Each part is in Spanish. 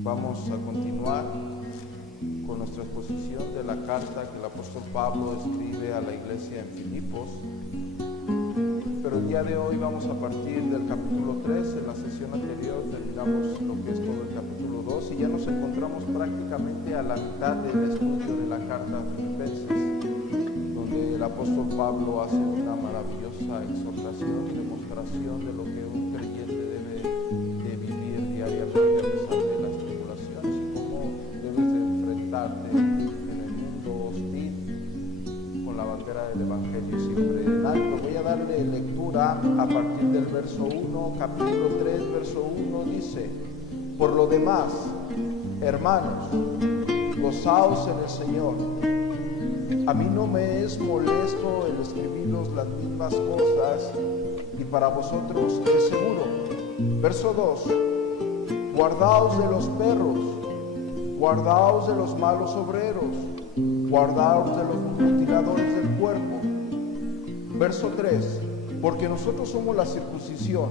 Vamos a continuar con nuestra exposición de la carta que el apóstol Pablo escribe a la iglesia en Filipos. Pero el día de hoy vamos a partir del capítulo 3. En la sesión anterior terminamos lo que es todo el capítulo 2 y ya nos encontramos prácticamente a la mitad del estudio de la carta a Filipenses, donde el apóstol Pablo hace una maravillosa exhortación y demostración de lo que un creyente debe de vivir diariamente a pesar de las tribulaciones y cómo debes de enfrentarte en el mundo hostil con la bandera del Evangelio siempre en alto. Voy a darle lectura a partir del verso 1, capítulo 3, verso 1, dice: por lo demás, hermanos, gozaos en el Señor. A mí no me es molesto el escribiros las mismas cosas, y para vosotros es seguro. Verso 2: guardaos de los perros, guardaos de los malos obreros, guardaos de los mutiladores del cuerpo. Verso 3: porque nosotros somos la circuncisión,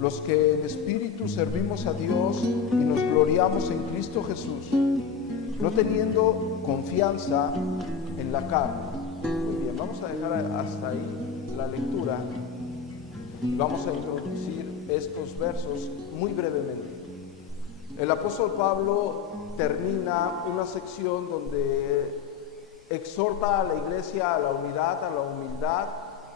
los que en espíritu servimos a Dios y nos gloriamos en Cristo Jesús, no teniendo confianza en la carne. Muy bien, vamos a dejar hasta ahí la lectura y vamos a introducir estos versos muy brevemente. El apóstol Pablo termina una sección donde exhorta a la iglesia a la unidad, a la humildad,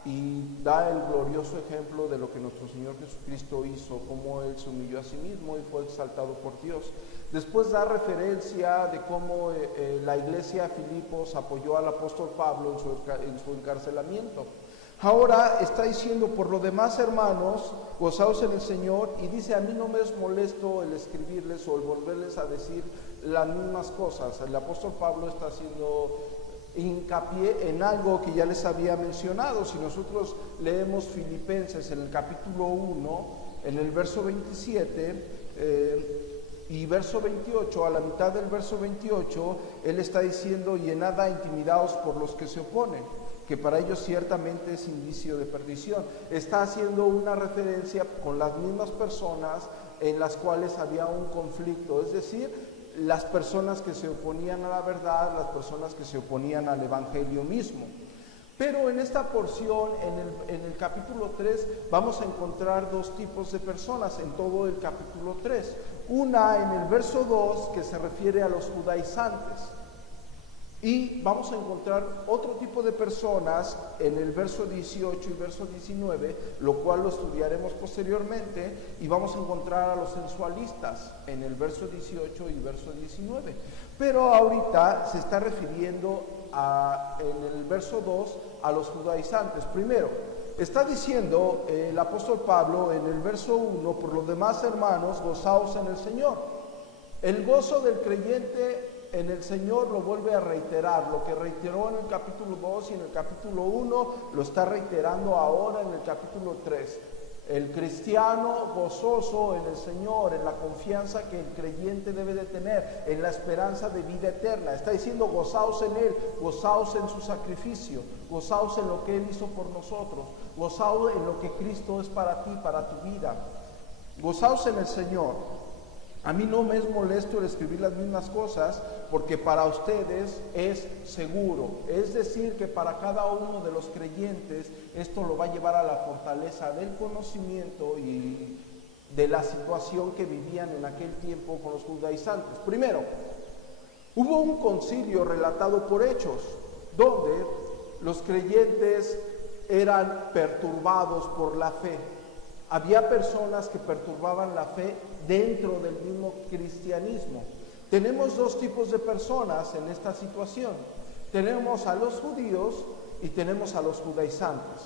y da el glorioso ejemplo de lo que nuestro Señor Jesucristo hizo, cómo Él se humilló a sí mismo y fue exaltado por Dios. Después da referencia de cómo la iglesia de Filipos apoyó al apóstol Pablo en su encarcelamiento. Ahora está diciendo: por lo demás, hermanos, gozaos en el Señor, y dice: a mí no me es molesto el escribirles o el volverles a decir las mismas cosas. El apóstol Pablo está haciendo hincapié en algo que ya les había mencionado. Si nosotros leemos Filipenses en el capítulo 1, en el verso 27 y verso 28, a la mitad del verso 28, él está diciendo: y en nada intimidados por los que se oponen, que para ellos ciertamente es indicio de perdición. Está haciendo una referencia con las mismas personas en las cuales había un conflicto, es decir, las personas que se oponían a la verdad, las personas que se oponían al Evangelio mismo. Pero en esta porción, en el capítulo 3, vamos a encontrar dos tipos de personas en todo el capítulo 3. Una en el verso 2, que se refiere a los judaizantes. Y vamos a encontrar otro tipo de personas en el verso 18 y verso 19, lo cual lo estudiaremos posteriormente, y vamos a encontrar a los sensualistas en el verso 18 y verso 19. Pero ahorita se está refiriendo en el verso 2 a los judaizantes. Primero, está diciendo el apóstol Pablo en el verso 1: por lo demás, hermanos, gozaos en el Señor. El gozo del creyente en el Señor lo vuelve a reiterar. Lo que reiteró en el capítulo 2 y en el capítulo 1 lo está reiterando ahora en el capítulo 3. El cristiano gozoso en el Señor, en la confianza que el creyente debe de tener, en la esperanza de vida eterna. Está diciendo: gozaos en Él, gozaos en su sacrificio, gozaos en lo que Él hizo por nosotros, gozaos en lo que Cristo es para ti, para tu vida. Gozaos en el Señor. A mí no me es molesto el escribir las mismas cosas, porque para ustedes es seguro. Es decir, que para cada uno de los creyentes esto lo va a llevar a la fortaleza del conocimiento y de la situación que vivían en aquel tiempo con los judaizantes. Primero, hubo un concilio relatado por Hechos, donde los creyentes eran perturbados por la fe. Había personas que perturbaban la fe dentro del mismo cristianismo. Tenemos dos tipos de personas en esta situación. Tenemos a los judíos y tenemos a los judaizantes.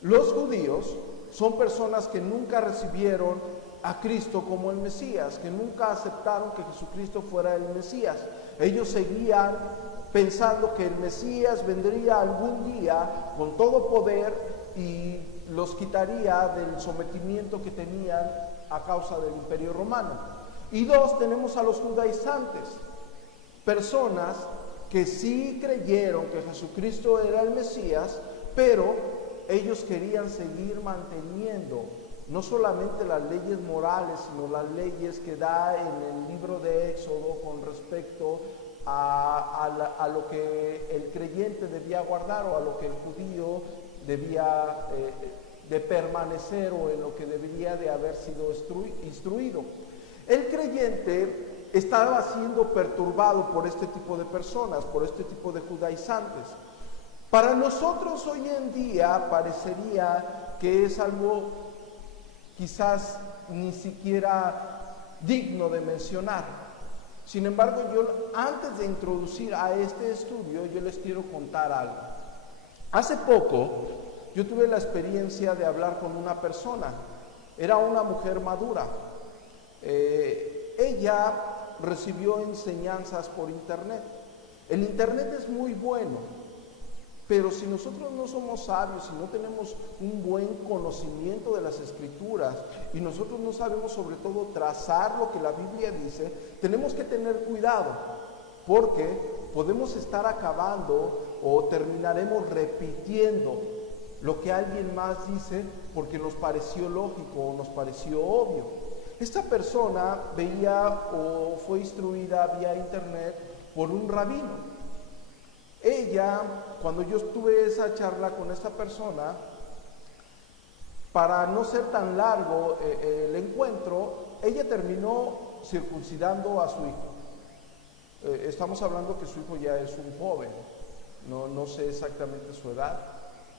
Los judíos son personas que nunca recibieron a Cristo como el Mesías, que nunca aceptaron que Jesucristo fuera el Mesías. Ellos seguían pensando que el Mesías vendría algún día con todo poder y los quitaría del sometimiento que tenían a causa del Imperio Romano. Y dos, tenemos a los judaizantes, personas que sí creyeron que Jesucristo era el Mesías, pero ellos querían seguir manteniendo no solamente las leyes morales, sino las leyes que da en el libro de Éxodo con respecto a lo que el creyente debía guardar o a lo que el judío debía de permanecer o en lo que debería de haber sido instruido. El creyente estaba siendo perturbado por este tipo de personas, por este tipo de judaizantes. Para nosotros hoy en día parecería que es algo quizás ni siquiera digno de mencionar. Sin embargo, yo antes de introducir a este estudio, yo les quiero contar algo. Hace poco, yo tuve la experiencia de hablar con una persona. Era una mujer madura. Ella recibió enseñanzas por internet. El internet es muy bueno, pero si nosotros no somos sabios, si no tenemos un buen conocimiento de las Escrituras y nosotros no sabemos sobre todo trazar lo que la Biblia dice, tenemos que tener cuidado, porque podemos estar acabando o terminaremos repitiendo lo que alguien más dice porque nos pareció lógico o nos pareció obvio. Esta persona veía o fue instruida vía internet por un rabino. Ella, cuando yo tuve esa charla con esta persona, para no ser tan largo el encuentro, ella terminó circuncidando a su hijo. Estamos hablando que su hijo ya es un joven, no sé exactamente su edad,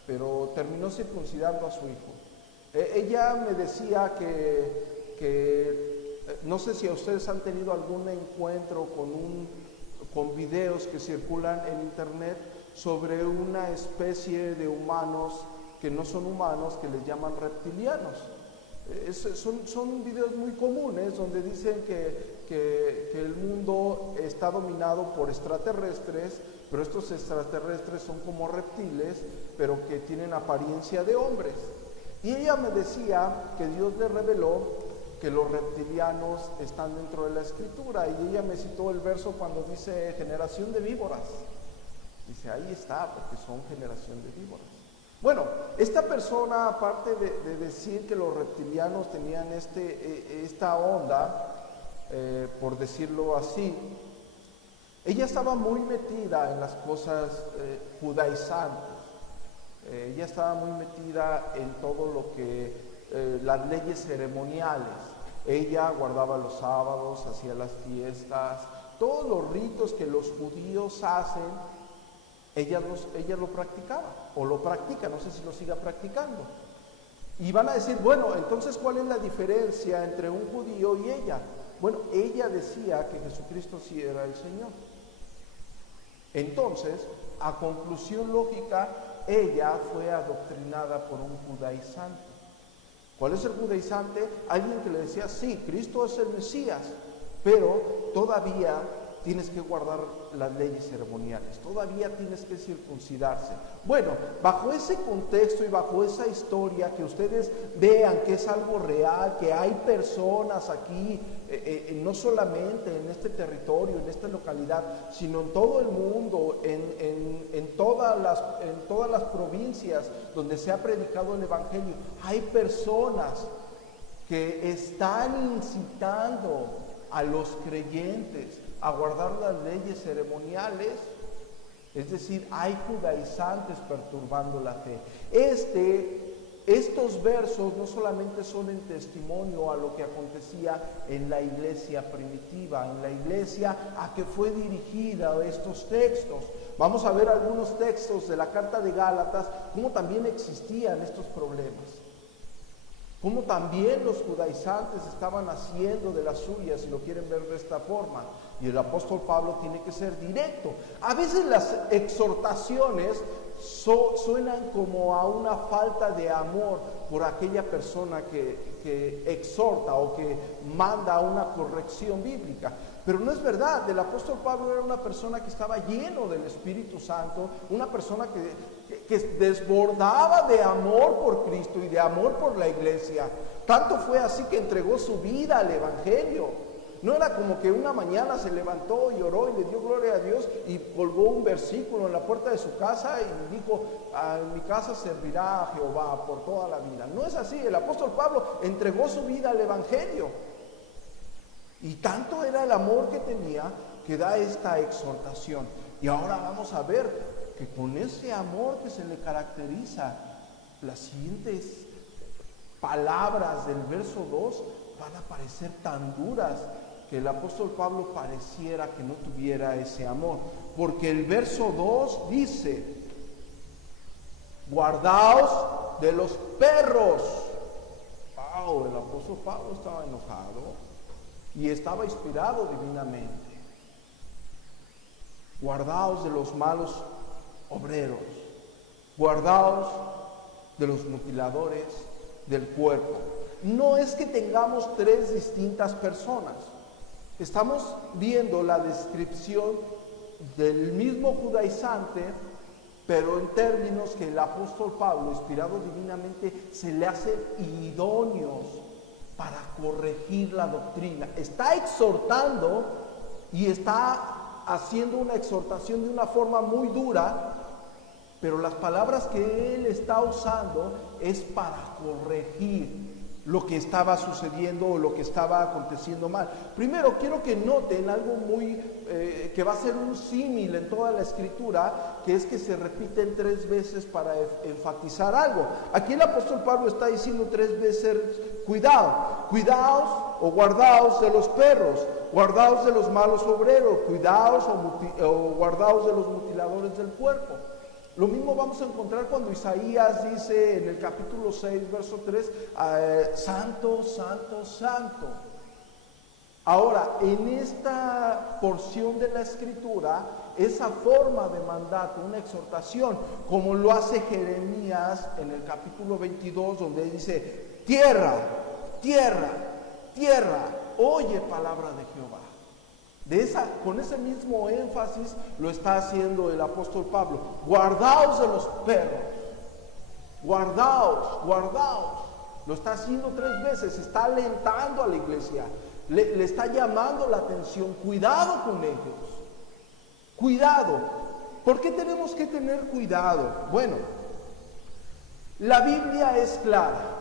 pero terminó circuncidando a su hijo. Ella me decía que no sé si ustedes han tenido algún encuentro con videos que circulan en internet sobre una especie de humanos que no son humanos, que les llaman reptilianos. Son videos muy comunes donde dicen que el mundo está dominado por extraterrestres, pero estos extraterrestres son como reptiles, pero que tienen apariencia de hombres. Y ella me decía que Dios le reveló que los reptilianos están dentro de la Escritura, y ella me citó el verso cuando dice generación de víboras. Dice, ahí está, porque son generación de víboras. Bueno, esta persona, aparte de decir que los reptilianos tenían esta onda, por decirlo así, ella estaba muy metida en las cosas judaizantes. Ella estaba muy metida en todo lo que las leyes ceremoniales. Ella guardaba los sábados, hacía las fiestas, todos los ritos que los judíos hacen, ella lo practicaba, o lo practica, no sé si lo siga practicando. Y van a decir, bueno, entonces ¿cuál es la diferencia entre un judío y ella? Bueno, ella decía que Jesucristo sí era el Señor. Entonces, a conclusión lógica, ella fue adoctrinada por un judaizante. ¿Cuál es el judaizante? Alguien que le decía, sí, Cristo es el Mesías, pero todavía tienes que guardar las leyes ceremoniales, todavía tienes que circuncidarse. Bueno, bajo ese contexto y bajo esa historia, que ustedes vean que es algo real, que hay personas aquí, no solamente en este territorio, en esta localidad, sino en todo el mundo, en todas las provincias donde se ha predicado el Evangelio, hay personas que están incitando a los creyentes a guardar las leyes ceremoniales. Es decir, hay judaizantes perturbando la fe. Estos versos no solamente son en testimonio a lo que acontecía en la iglesia primitiva, en la iglesia a que fue dirigida estos textos. Vamos a ver algunos textos de la carta de Gálatas, cómo también existían estos problemas. Cómo también los judaizantes estaban haciendo de las suyas, si lo quieren ver de esta forma. Y el apóstol Pablo tiene que ser directo. A veces las exhortaciones suenan como a una falta de amor por aquella persona que exhorta o que manda una corrección bíblica. Pero no es verdad. El apóstol Pablo era una persona que estaba lleno del Espíritu Santo, una persona que desbordaba de amor por Cristo y de amor por la iglesia. Tanto fue así que entregó su vida al Evangelio. No era como que una mañana se levantó y oró y le dio gloria a Dios y colgó un versículo en la puerta de su casa y dijo: en mi casa servirá a Jehová por toda la vida. No es así. El apóstol Pablo entregó su vida al evangelio. Y tanto era el amor que tenía que da esta exhortación. Y ahora vamos a ver que con ese amor que se le caracteriza, las siguientes palabras del verso 2 van a parecer tan duras que el apóstol Pablo pareciera que no tuviera ese amor. Porque el verso 2 dice: guardaos de los perros. Wow, el apóstol Pablo estaba enojado y estaba inspirado divinamente. Guardaos de los malos obreros, guardaos de los mutiladores del cuerpo. No es que tengamos tres distintas personas. Estamos viendo la descripción del mismo judaizante, pero en términos que el apóstol Pablo, inspirado divinamente, se le hace idóneos para corregir la doctrina. Está exhortando y está haciendo una exhortación de una forma muy dura, pero las palabras que él está usando es para corregir lo que estaba sucediendo o lo que estaba aconteciendo mal. Primero, quiero que noten algo muy, que va a ser un símil en toda la escritura, que es que se repiten 3 veces para enfatizar algo. Aquí el apóstol Pablo está diciendo 3 veces: cuidaos o guardaos de los perros, guardaos de los malos obreros, cuidaos o guardaos de los mutiladores del cuerpo. Lo mismo vamos a encontrar cuando Isaías dice en el capítulo 6, verso 3, santo, santo, santo. Ahora, en esta porción de la escritura, esa forma de mandato, una exhortación, como lo hace Jeremías en el capítulo 22, donde dice: tierra, tierra, tierra, oye palabra de Jehová. Con ese mismo énfasis lo está haciendo el apóstol Pablo. Guardaos de los perros, guardaos, guardaos. Lo está haciendo 3 veces, está alentando a la iglesia, le está llamando la atención. Cuidado con ellos, cuidado. ¿Por qué tenemos que tener cuidado? Bueno, la Biblia es clara.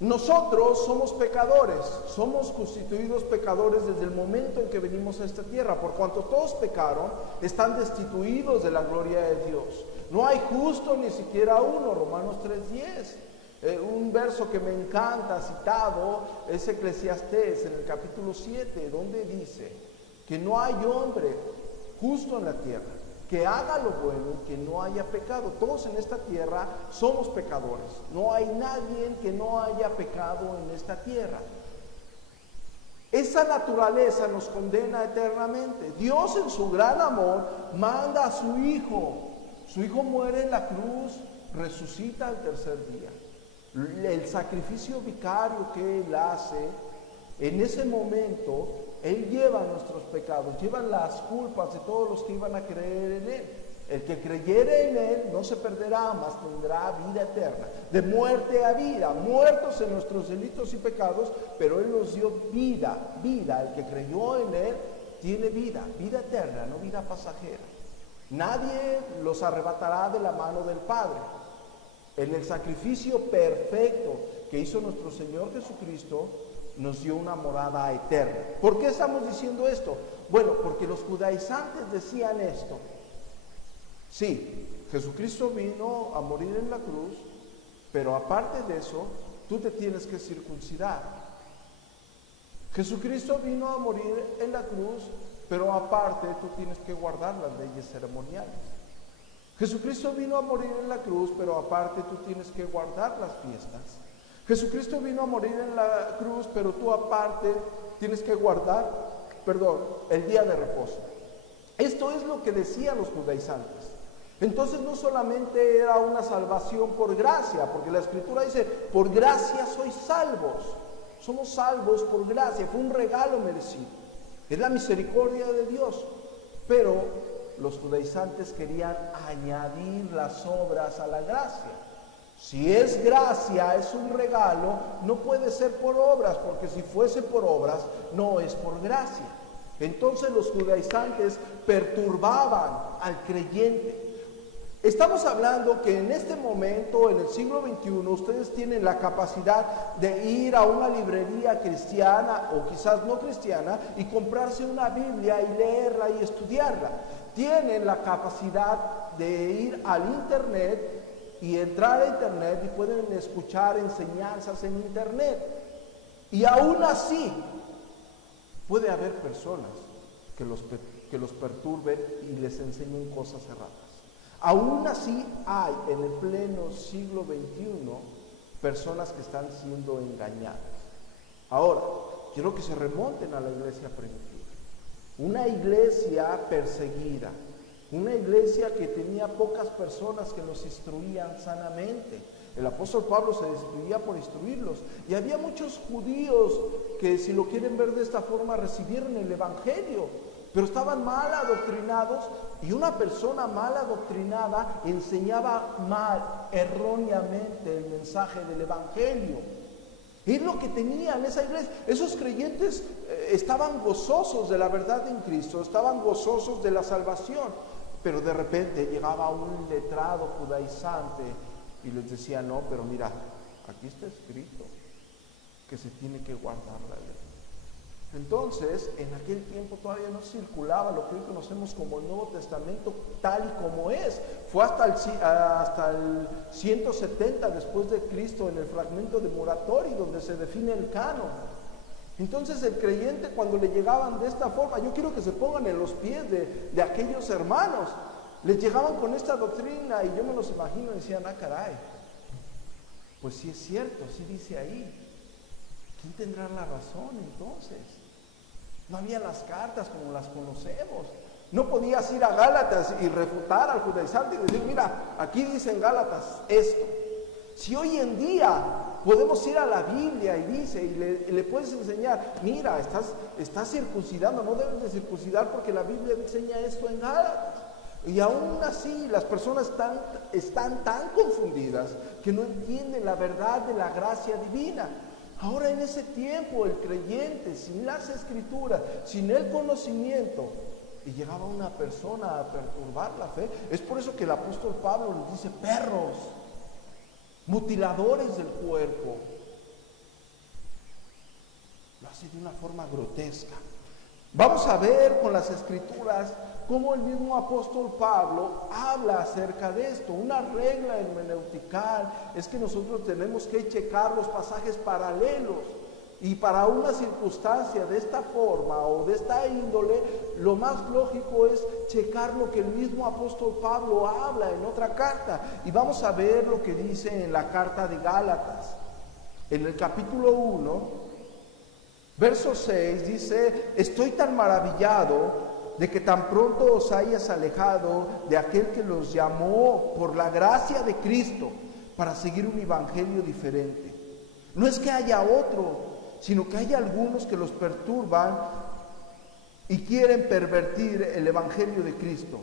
Nosotros somos pecadores, somos constituidos pecadores desde el momento en que venimos a esta tierra. Por cuanto todos pecaron, están destituidos de la gloria de Dios. No hay justo ni siquiera uno, Romanos 3:10. Un verso que me encanta citado es Eclesiastés en el capítulo 7, donde dice que no hay hombre justo en la tierra que haga lo bueno y que no haya pecado. Todos en esta tierra somos pecadores. No hay nadie que no haya pecado en esta tierra. Esa naturaleza nos condena eternamente. Dios, en su gran amor, manda a su Hijo. Su Hijo muere en la cruz, resucita al tercer día. El sacrificio vicario que Él hace, en ese momento, Él lleva nuestros pecados, lleva las culpas de todos los que iban a creer en Él. El que creyere en Él no se perderá, mas tendrá vida eterna. De muerte a vida, muertos en nuestros delitos y pecados, pero Él nos dio vida, vida. El que creyó en Él tiene vida, vida eterna, no vida pasajera. Nadie los arrebatará de la mano del Padre. En el sacrificio perfecto que hizo nuestro Señor Jesucristo, nos dio una morada eterna. ¿Por qué estamos diciendo esto? Bueno, porque los judaizantes decían esto: sí, Jesucristo vino a morir en la cruz, pero aparte de eso, tú te tienes que circuncidar. Jesucristo vino a morir en la cruz, pero aparte tú tienes que guardar las leyes ceremoniales. Jesucristo vino a morir en la cruz, pero aparte tú tienes que guardar las fiestas. Jesucristo vino a morir en la cruz, pero tú aparte tienes que guardar, el día de reposo. Esto es lo que decían los judaizantes. Entonces no solamente era una salvación por gracia, porque la Escritura dice: por gracia sois salvos. Somos salvos por gracia, fue un regalo merecido. Es la misericordia de Dios. Pero los judaizantes querían añadir las obras a la gracia. Si es gracia, es un regalo, no puede ser por obras, porque si fuese por obras, no es por gracia. Entonces los judaizantes perturbaban al creyente. Estamos hablando que en este momento, en el siglo XXI, ustedes tienen la capacidad de ir a una librería cristiana o quizás no cristiana y comprarse una Biblia y leerla y estudiarla. Tienen la capacidad de ir al internet y entrar a internet y pueden escuchar enseñanzas en internet. Y aún así puede haber personas que los perturben y les enseñen cosas erradas. Aún así hay en el pleno siglo XXI personas que están siendo engañadas. Ahora, quiero que se remonten a la iglesia primitiva. Una iglesia perseguida, una iglesia que tenía pocas personas que los instruían sanamente. El apóstol Pablo se decidía por instruirlos. Y había muchos judíos que, si lo quieren ver de esta forma, recibieron el evangelio, pero estaban mal adoctrinados, y una persona mal adoctrinada enseñaba mal, erróneamente, el mensaje del evangelio. Es lo que tenían esa iglesia. Esos creyentes estaban gozosos de la verdad en Cristo, estaban gozosos de la salvación, pero de repente llegaba un letrado judaizante y les decía: no, pero mira, aquí está escrito que se tiene que guardar la ley. Entonces, en aquel tiempo todavía no circulaba lo que hoy conocemos como el Nuevo Testamento tal y como es. Fue hasta el 170 después de Cristo, en el fragmento de Muratori, donde se define el canon. Entonces el creyente, cuando le llegaban de esta forma, yo quiero que se pongan en los pies de aquellos hermanos, les llegaban con esta doctrina y yo me los imagino y decían: ah, caray, pues sí es cierto, sí dice ahí. ¿Quién tendrá la razón entonces? No había las cartas como las conocemos. No podías ir a Gálatas y refutar al judaizante y decir: mira, aquí dice en Gálatas esto. Si hoy en día podemos ir a la Biblia y dice, y le puedes enseñar: mira, estás circuncidando, no debes de circuncidar porque la Biblia enseña esto en Gálatas. Y aún así las personas están tan confundidas que no entienden la verdad de la gracia divina. Ahora, en ese tiempo, el creyente, sin las escrituras, sin el conocimiento, y llegaba una persona a perturbar la fe. Es por eso que el apóstol Pablo les dice: perros, mutiladores del cuerpo. Lo hace de una forma grotesca. Vamos a ver con las escrituras cómo el mismo apóstol Pablo habla acerca de esto. Una regla hermenéutica es que nosotros tenemos que checar los pasajes paralelos, y para una circunstancia de esta forma o de esta índole, lo más lógico es checar lo que el mismo apóstol Pablo habla en otra carta. Y vamos a ver lo que dice en la carta de Gálatas. En el capítulo 1, verso 6 dice: estoy tan maravillado de que tan pronto os hayas alejado de aquel que los llamó por la gracia de Cristo para seguir un evangelio diferente. No es que haya otro, sino que hay algunos que los perturban y quieren pervertir el evangelio de Cristo.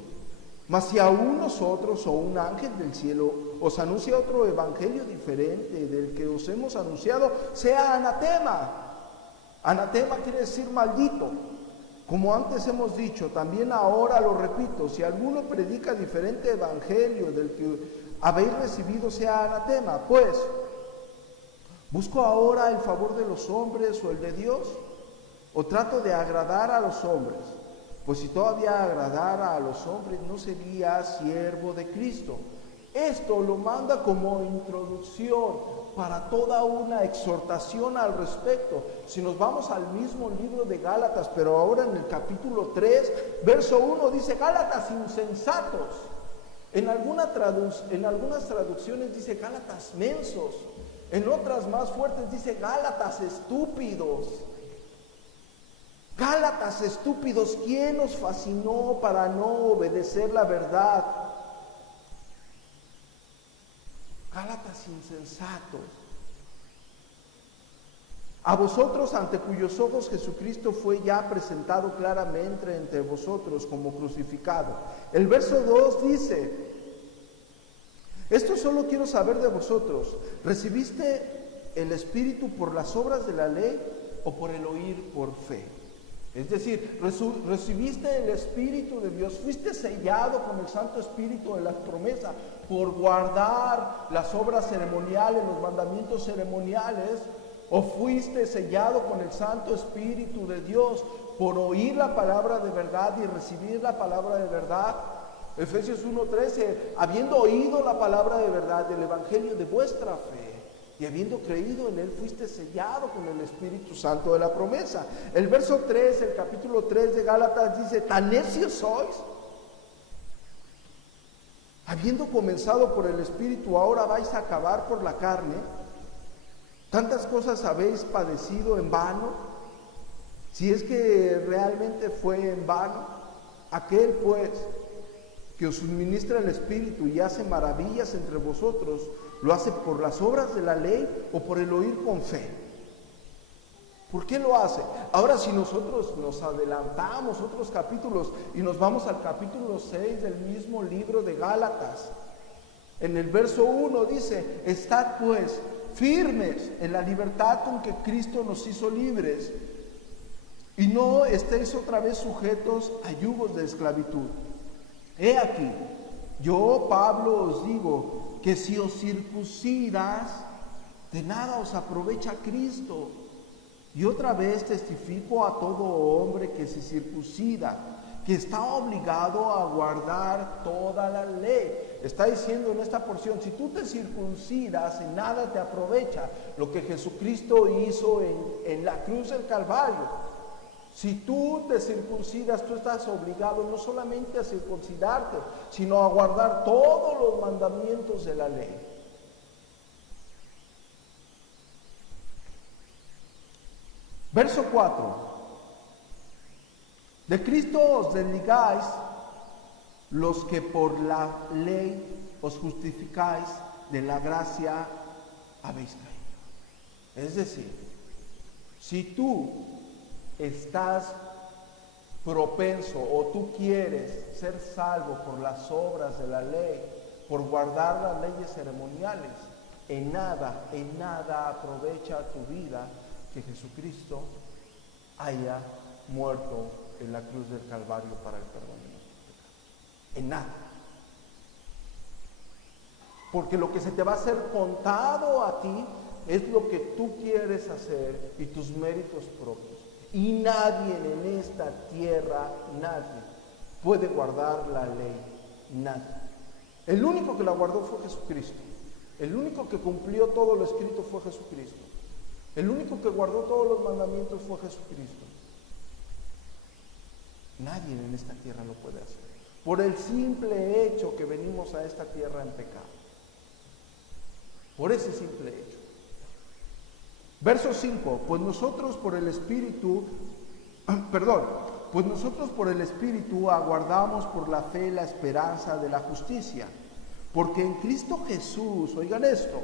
Mas si aún nosotros o un ángel del cielo os anuncia otro evangelio diferente del que os hemos anunciado, sea anatema. Anatema quiere decir maldito. Como antes hemos dicho, también ahora lo repito: si alguno predica diferente evangelio del que habéis recibido, sea anatema. Pues, ¿busco ahora el favor de los hombres o el de Dios? ¿O trato de agradar a los hombres? Pues si todavía agradara a los hombres, no sería siervo de Cristo. Esto lo manda como introducción para toda una exhortación al respecto. Si nos vamos al mismo libro de Gálatas, pero ahora en el capítulo 3, verso 1, dice: Gálatas insensatos. En algunas traducciones dice Gálatas mensos. En otras más fuertes dice Gálatas estúpidos. Gálatas estúpidos, ¿quién os fascinó para no obedecer la verdad? Gálatas insensatos. A vosotros, ante cuyos ojos Jesucristo fue ya presentado claramente entre vosotros como crucificado. El verso 2 dice: Esto solo quiero saber de vosotros. ¿Recibiste el Espíritu por las obras de la ley o por el oír por fe? Es decir, recibiste el Espíritu de Dios, fuiste sellado con el Santo Espíritu de la promesa por guardar las obras ceremoniales, los mandamientos ceremoniales, o fuiste sellado con el Santo Espíritu de Dios por oír la palabra de verdad y recibir la palabra de verdad. Efesios 1:13, habiendo oído la palabra de verdad del Evangelio de vuestra fe, y habiendo creído en él, fuiste sellado con el Espíritu Santo de la promesa. El verso 3, el capítulo 3 de Gálatas dice, ¿tan necios sois? Habiendo comenzado por el Espíritu, ahora vais a acabar por la carne. ¿Tantas cosas habéis padecido en vano? Si es que realmente fue en vano. Aquel pues que os suministra el Espíritu y hace maravillas entre vosotros, ¿lo hace por las obras de la ley o por el oír con fe? ¿Por qué lo hace? Ahora, si nosotros nos adelantamos otros capítulos y nos vamos al capítulo 6 del mismo libro de Gálatas, en el verso 1 dice, estad pues firmes en la libertad con que Cristo nos hizo libres, y no estéis otra vez sujetos a yugos de esclavitud. He aquí, yo, Pablo, os digo que si os circuncidas, de nada os aprovecha Cristo. Y otra vez testifico a todo hombre que se circuncida, que está obligado a guardar toda la ley. Está diciendo en esta porción, si tú te circuncidas, en nada te aprovecha lo que Jesucristo hizo en la cruz del Calvario. Si tú te circuncidas, tú estás obligado no solamente a circuncidarte, sino a guardar todos los mandamientos de la ley. Verso 4. De Cristo os desligáis los que por la ley os justificáis, de la gracia habéis caído. Es decir, si tú estás propenso o tú quieres ser salvo por las obras de la ley, por guardar las leyes ceremoniales, en nada aprovecha tu vida que Jesucristo haya muerto en la cruz del Calvario para el perdón de nuestros pecados. En nada. Porque lo que se te va a ser contado a ti es lo que tú quieres hacer y tus méritos propios. Y nadie en esta tierra, nadie puede guardar la ley, nadie. El único que la guardó fue Jesucristo. El único que cumplió todo lo escrito fue Jesucristo. El único que guardó todos los mandamientos fue Jesucristo. Nadie en esta tierra lo puede hacer, por el simple hecho que venimos a esta tierra en pecado. Por ese simple hecho. Verso 5, pues nosotros por el Espíritu aguardamos por la fe la esperanza de la justicia. Porque en Cristo Jesús, oigan esto,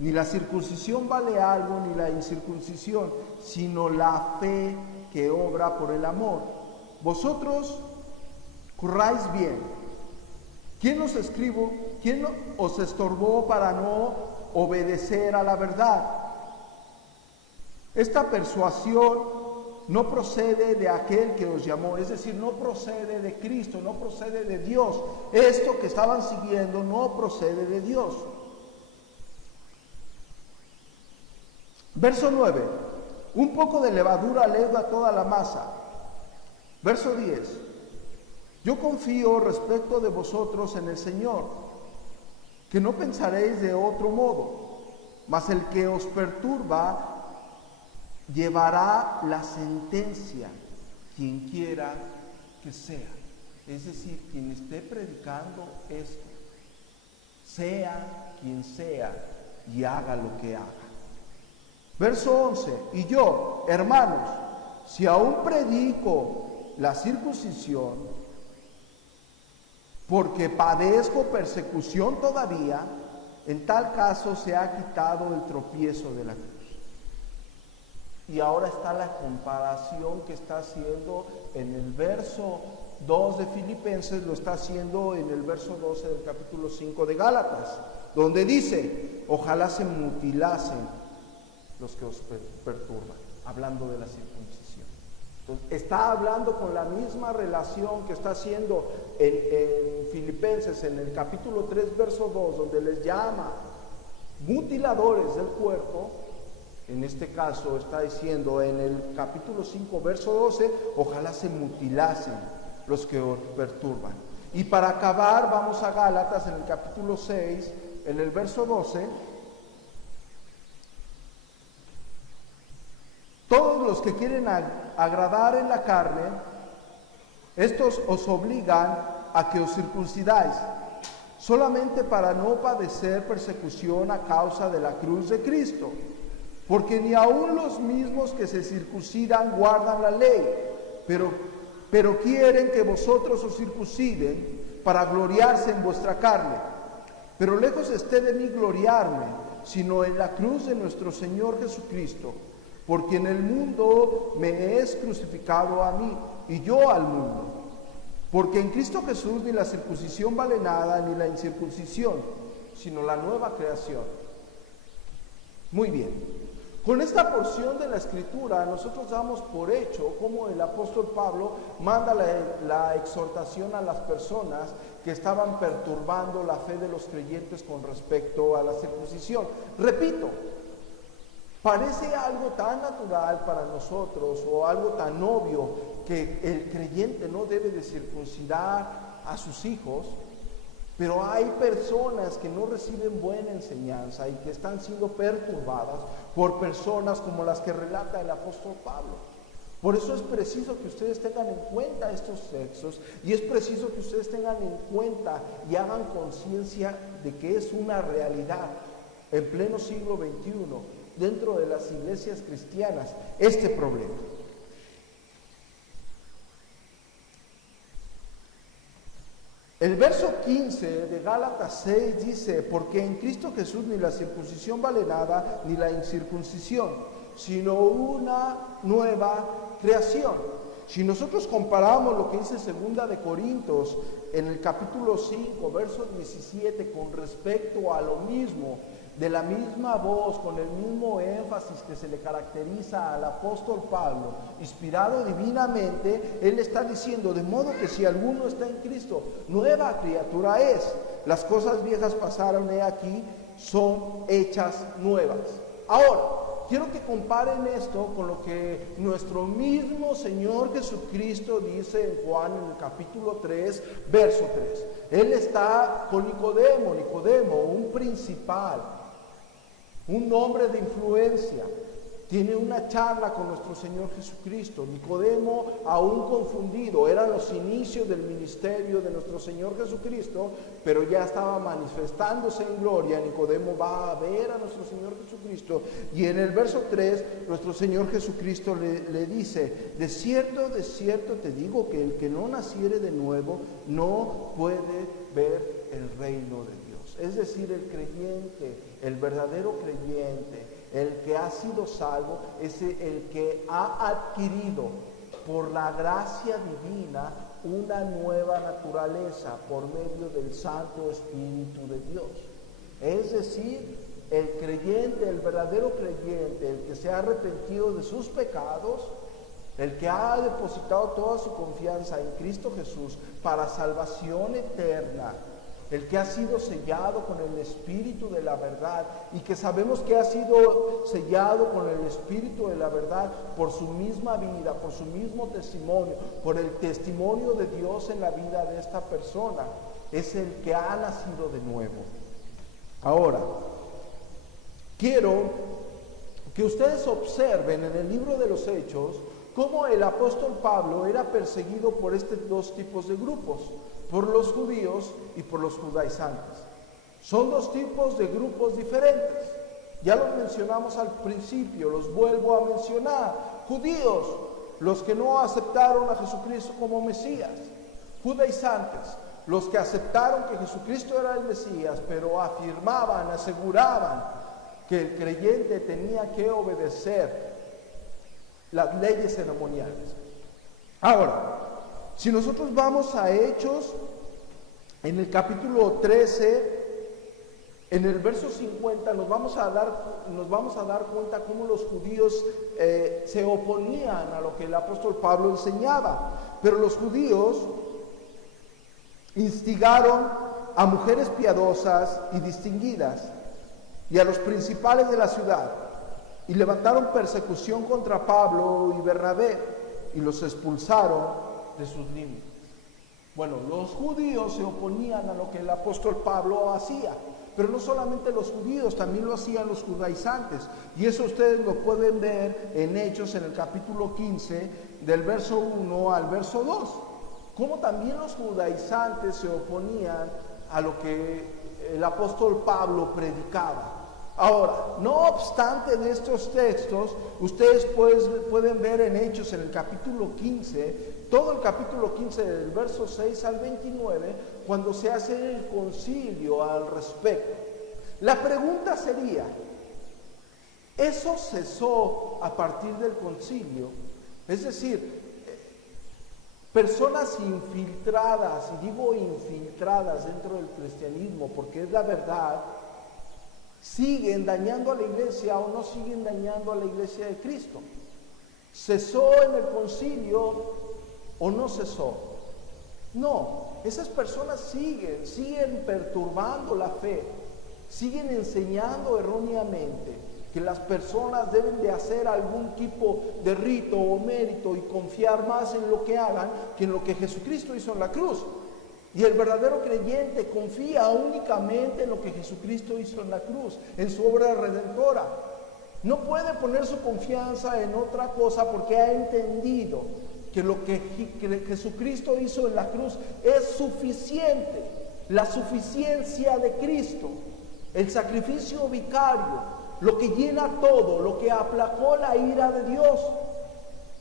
ni la circuncisión vale algo, ni la incircuncisión, sino la fe que obra por el amor. Vosotros curráis bien. ¿Quién os estorbó para no obedecer a la verdad? Esta persuasión no procede de aquel que os llamó, es decir, no procede de Cristo, no procede de Dios. Esto que estaban siguiendo no procede de Dios. Verso 9, un poco de levadura leuda toda la masa. Verso 10, yo confío respecto de vosotros en el Señor, que no pensaréis de otro modo, mas el que os perturba llevará la sentencia, quien quiera que sea. Es decir, quien esté predicando esto, sea quien sea, y haga lo que haga. Verso 11, y yo, hermanos, si aún predico la circuncisión, porque padezco persecución todavía, en tal caso se ha quitado el tropiezo de la cruz. Y ahora está la comparación que está haciendo en el verso 2 de Filipenses, lo está haciendo en el verso 12 del capítulo 5 de Gálatas. donde dice, ojalá se mutilasen los que os perturban, hablando de la circuncisión. Entonces, está hablando con la misma relación que está haciendo en Filipenses, en el capítulo 3, verso 2, donde les llama mutiladores del cuerpo. En este caso está diciendo en el capítulo 5, verso 12, ojalá se mutilasen los que os perturban. Y para acabar, vamos a Gálatas en el capítulo 6, en el verso 12. Todos los que quieren agradar en la carne, estos os obligan a que os circuncidáis, solamente para no padecer persecución a causa de la cruz de Cristo. Porque ni aun los mismos que se circuncidan guardan la ley, pero quieren que vosotros os circunciden para gloriarse en vuestra carne. Pero lejos esté de mí gloriarme, sino en la cruz de nuestro Señor Jesucristo, porque en el mundo me es crucificado a mí, y yo al mundo. Porque en Cristo Jesús ni la circuncisión vale nada, ni la incircuncisión, sino la nueva creación. Muy bien. Con esta porción de la Escritura nosotros damos por hecho como el apóstol Pablo manda la exhortación a las personas que estaban perturbando la fe de los creyentes con respecto a la circuncisión. Repito, parece algo tan natural para nosotros o algo tan obvio que el creyente no debe de circuncidar a sus hijos, pero hay personas que no reciben buena enseñanza y que están siendo perturbadas por personas como las que relata el apóstol Pablo. Por eso es preciso que ustedes tengan en cuenta estos textos y es preciso que ustedes tengan en cuenta y hagan conciencia de que es una realidad en pleno siglo XXI, dentro de las iglesias cristianas, este problema. El verso 15 de Gálatas 6 dice, porque en Cristo Jesús ni la circuncisión vale nada, ni la incircuncisión, sino una nueva creación. Si nosotros comparamos lo que dice 2 de Corintios en el capítulo 5, verso 17, con respecto a lo mismo, de la misma voz, con el mismo énfasis que se le caracteriza al apóstol Pablo, inspirado divinamente, él está diciendo, de modo que si alguno está en Cristo, nueva criatura es. Las cosas viejas pasaron, he aquí, son hechas nuevas. Ahora, quiero que comparen esto con lo que nuestro mismo Señor Jesucristo dice en Juan en el capítulo 3, verso 3. Él está con Nicodemo, un principal, un hombre de influencia, tiene una charla con nuestro Señor Jesucristo. Nicodemo, aún confundido, eran los inicios del ministerio de nuestro Señor Jesucristo, pero ya estaba manifestándose en gloria. Nicodemo va a ver a nuestro Señor Jesucristo y en el verso 3 nuestro Señor Jesucristo le dice, de cierto te digo que el que no naciere de nuevo no puede ver el reino de Dios. Es decir, el creyente, el verdadero creyente, el que ha sido salvo, es el que ha adquirido por la gracia divina una nueva naturaleza por medio del Santo Espíritu de Dios. Es decir, el creyente, el verdadero creyente, el que se ha arrepentido de sus pecados, el que ha depositado toda su confianza en Cristo Jesús para salvación eterna, el que ha sido sellado con el Espíritu de la verdad y que sabemos que ha sido sellado con el Espíritu de la verdad por su misma vida, por su mismo testimonio, por el testimonio de Dios en la vida de esta persona, es el que ha nacido de nuevo. Ahora, quiero que ustedes observen en el libro de los Hechos cómo el apóstol Pablo era perseguido por estos dos tipos de grupos, por los judíos y por los judaizantes. Son dos tipos de grupos diferentes. Ya los mencionamos al principio, los vuelvo a mencionar. Judíos, los que no aceptaron a Jesucristo como Mesías. Judaizantes, los que aceptaron que Jesucristo era el Mesías, pero afirmaban, aseguraban que el creyente tenía que obedecer las leyes ceremoniales. Ahora, si nosotros vamos a Hechos, en el capítulo 13, En el verso 50 nos vamos a dar cuenta cómo los judíos se oponían a lo que el apóstol Pablo enseñaba. Pero los judíos instigaron a mujeres piadosas y distinguidas y a los principales de la ciudad, y levantaron persecución contra Pablo y Bernabé y los expulsaron de sus límites. Bueno, los judíos se oponían a lo que el apóstol Pablo hacía, pero no solamente los judíos, también lo hacían los judaizantes, y eso ustedes lo pueden ver en Hechos, en el capítulo 15, del verso 1 al verso 2, cómo también los judaizantes se oponían a lo que el apóstol Pablo predicaba. Ahora, no obstante de estos textos, ustedes pueden ver en Hechos, en el capítulo 15, todo el capítulo 15 del verso 6 al 29, cuando se hace el concilio al respecto. La pregunta sería, ¿eso cesó a partir del concilio? Es decir, personas infiltradas, y digo infiltradas dentro del cristianismo porque es la verdad, ¿siguen dañando a la iglesia o no siguen dañando a la iglesia de Cristo? ¿Cesó en el concilio o no cesó? No, esas personas siguen perturbando la fe, siguen enseñando erróneamente que las personas deben de hacer algún tipo de rito o mérito y confiar más en lo que hagan que en lo que Jesucristo hizo en la cruz. Y el verdadero creyente confía únicamente en lo que Jesucristo hizo en la cruz, en su obra redentora. No puede poner su confianza en otra cosa porque ha entendido que lo que Jesucristo hizo en la cruz es suficiente. La suficiencia de Cristo, el sacrificio vicario, lo que llena todo, lo que aplacó la ira de Dios.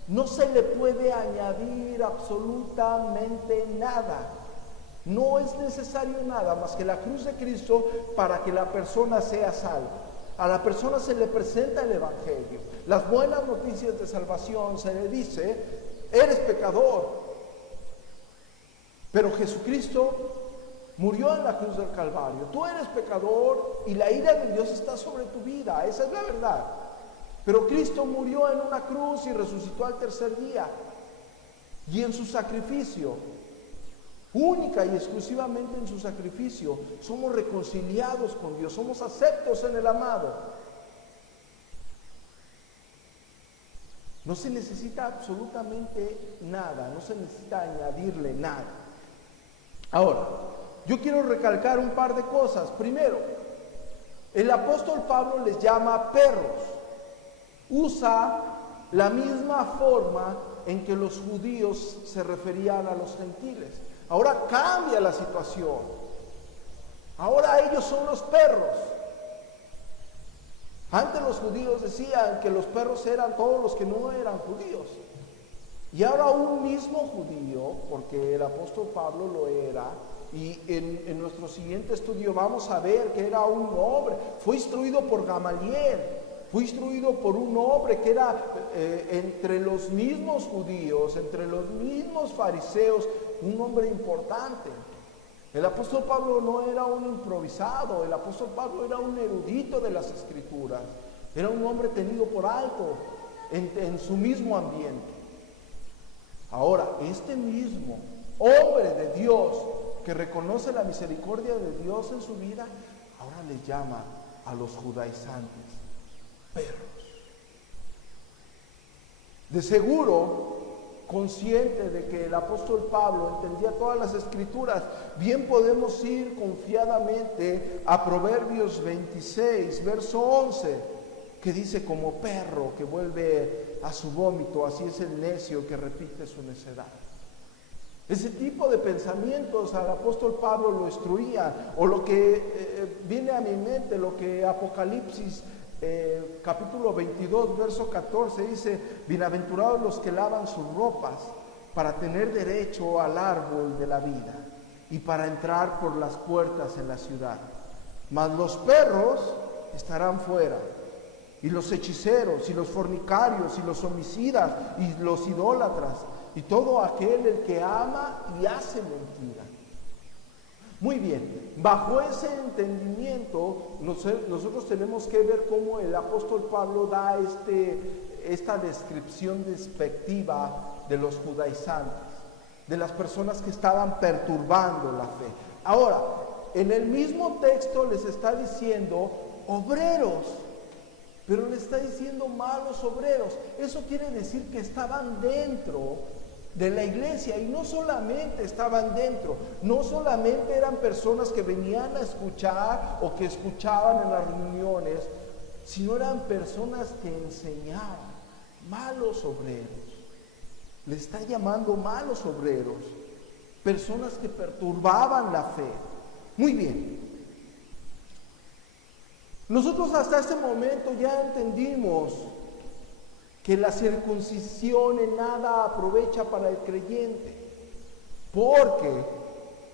No se le puede añadir absolutamente nada. No es necesario nada más que la cruz de Cristo para que la persona sea salva. A la persona se le presenta el Evangelio, las buenas noticias de salvación, se le dice, eres pecador, pero Jesucristo murió en la cruz del Calvario. Tú eres pecador y la ira de Dios está sobre tu vida, esa es la verdad. Pero Cristo murió en una cruz y resucitó al tercer día. Y en su sacrificio, única y exclusivamente en su sacrificio, somos reconciliados con Dios, somos aceptos en el amado. No se necesita absolutamente nada, no se necesita añadirle nada. Ahora, yo quiero recalcar un par de cosas. Primero, el apóstol Pablo les llama perros. Usa la misma forma en que los judíos se referían a los gentiles. Ahora cambia la situación. Ahora ellos son los perros. Antes los judíos decían que los perros eran todos los que no eran judíos. Y ahora un mismo judío, porque el apóstol Pablo lo era, y en nuestro siguiente estudio vamos a ver que era un hombre, fue instruido por Gamaliel, fue instruido por un hombre que era entre los mismos judíos, entre los mismos fariseos, un hombre importante. El apóstol Pablo no era un improvisado, el apóstol Pablo era un erudito de las Escrituras, era un hombre tenido por alto en su mismo ambiente. Ahora, este mismo hombre de Dios que reconoce la misericordia de Dios en su vida, ahora le llama a los judaizantes perros. De seguro, consciente de que el apóstol Pablo entendía todas las Escrituras, bien podemos ir confiadamente a Proverbios 26, verso 11, que dice: como perro que vuelve a su vómito, así es el necio que repite su necedad. Ese tipo de pensamientos al apóstol Pablo lo instruía, o lo que viene a mi mente, lo que Apocalipsis capítulo 22, verso 14 dice: bienaventurados los que lavan sus ropas para tener derecho al árbol de la vida y para entrar por las puertas en la ciudad. Mas los perros estarán fuera, y los hechiceros, y los fornicarios, y los homicidas, y los idólatras, y todo aquel el que ama y hace mentira. Muy bien, bajo ese entendimiento nosotros tenemos que ver cómo el apóstol Pablo da esta descripción despectiva de los judaizantes, de las personas que estaban perturbando la fe. Ahora, en el mismo texto les está diciendo obreros, pero le está diciendo malos obreros. Eso quiere decir que estaban dentro de la iglesia, y no solamente estaban dentro, no solamente eran personas que venían a escuchar o que escuchaban en las reuniones, sino eran personas que enseñaban, malos obreros. Le está llamando malos obreros, personas que perturbaban la fe. Muy bien. Nosotros hasta este momento ya entendimos que la circuncisión en nada aprovecha para el creyente, porque